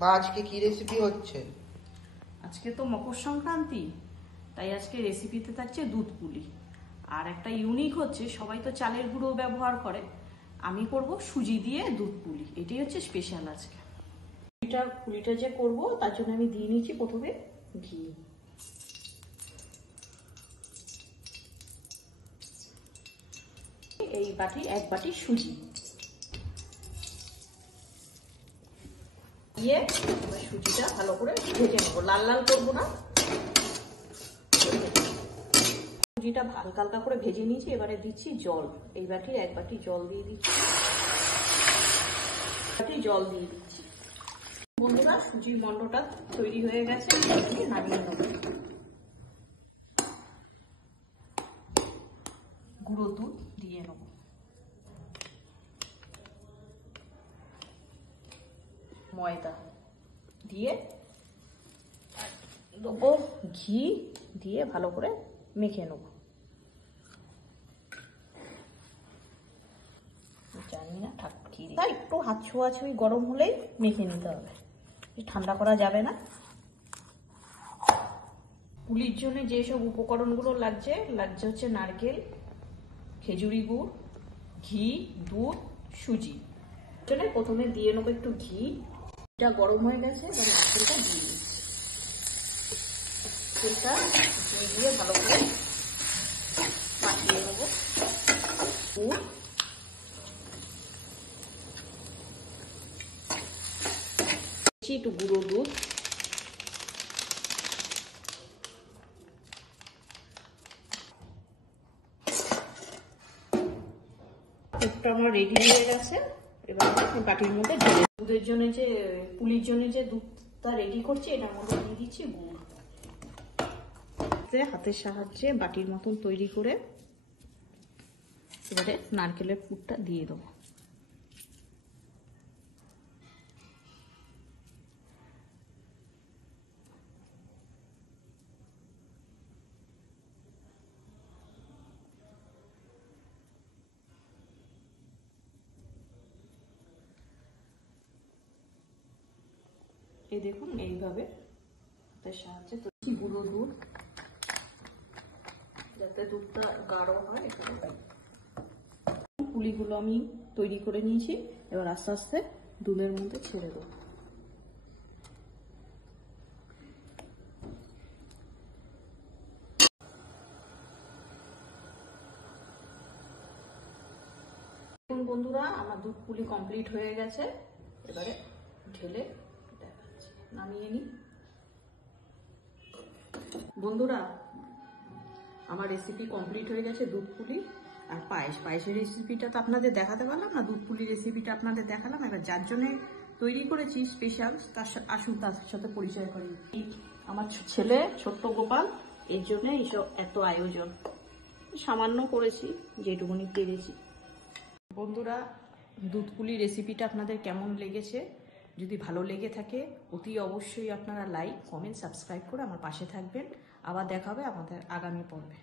মা আজকে কি রেসিপি হচ্ছে? আজকে তো মকর সংক্রান্তি, তাই আজকে রেসিপিতে থাকছে দুধ পুলি। আর একটা ইউনিক হচ্ছে, সবাই তো চালের গুঁড়ো ব্যবহার করে, আমি করব সুজি দিয়ে দুধ পুলি। এটাই হচ্ছে স্পেশাল আজকে। পুলিটা যে করব তার জন্য আমি দিয়ে নিচ্ছি প্রথমে ঘি। এই বাটি এক বাটি সুজি দিয়ে সুজিটা ভালো করে ভেজে নেবো, লাল লাল করবো না। সুজিটা হালকা হালকা করে ভেজে নিয়েছি, এবারে দিচ্ছি জল। এই বাটির এক বাটি জল দিয়ে দিচ্ছি, জল দিয়ে দিচ্ছি। বন্ধুরা, সুজির মন্ডটা তৈরি হয়ে গেছে, নামিয়ে নেব। গুঁড়ো দুধ দিয়ে নেব, ময়দা দিয়ে দেবো, ঘি দিয়ে ভালো করে মেখে নেব। জানি না ঠাকুর একটু হাত ছোঁয়াছুঁই গরম হলেই মেখে নিতে হবে, ঠান্ডা করা যাবে না। পুলির জন্য যেসব উপকরণগুলো লাগছে হচ্ছে নারকেল, খেজুরি গুড়, ঘি, দুধ, সুজি। প্রথমে দিয়ে নেবো একটু ঘি, এটা গরম হয়ে গেছে, এবার নারকেলটা দিয়ে দিই। তেলটা দিয়ে ভালো করে মাখিয়ে নেবো। গুড়, একটু গুঁড়ো দুধ, দুধটা আমার রেডি হয়ে গেছে। এবার বাটির মধ্যে ঢেলে দুধের জন্য যে পুলির জন্য যে দুধটা রেডি করছি, এটার মধ্যে দিয়ে দিচ্ছি গুড়। হাতের সাহায্যে বাটির মতন তৈরি করে এবারে নারকেলের পুরটা দিয়ে দেবো। এই দেখুন, এইভাবে হাতের সাহায্যে তৈরি গুঁড়ো দুধ, যাতে দুধটা গাঢ় হয়। পুলিগুলো আমি তৈরি করে নিয়েছি, এবার আস্তে আস্তে দুধের মধ্যে ছেড়ে দেবো। দেখুন বন্ধুরা, আমার দুধ পুলি কমপ্লিট হয়ে গেছে। এবারে ঢেলে দেখাচ্ছি, নামিয়ে নিই। বন্ধুরা, আমার রেসিপি কমপ্লিট হয়ে গেছে, দুধ পুলি আর পায়েসের রেসিপিটা তো আপনাদের দেখাতে পারলাম না, দুধ পুলি রেসিপিটা আপনাদের দেখালাম। এবার যার জন্য তৈরি করেছি স্পেশাল, তার আসুন তার সাথে পরিচয় করি। আমার ছেলে ছোট্ট গোপাল, এর জন্য এইসব এত আয়োজন, সামান্য করেছি যেটুকুনি পেরেছি। বন্ধুরা, দুধ পুলি রেসিপিটা আপনাদের কেমন লেগেছে? যদি ভালো লেগে থাকে অতি অবশ্যই আপনারা লাইক, কমেন্ট, সাবস্ক্রাইব করে আমার পাশে থাকবেন। আবার দেখা হবে আমাদের আগামী পর্বে।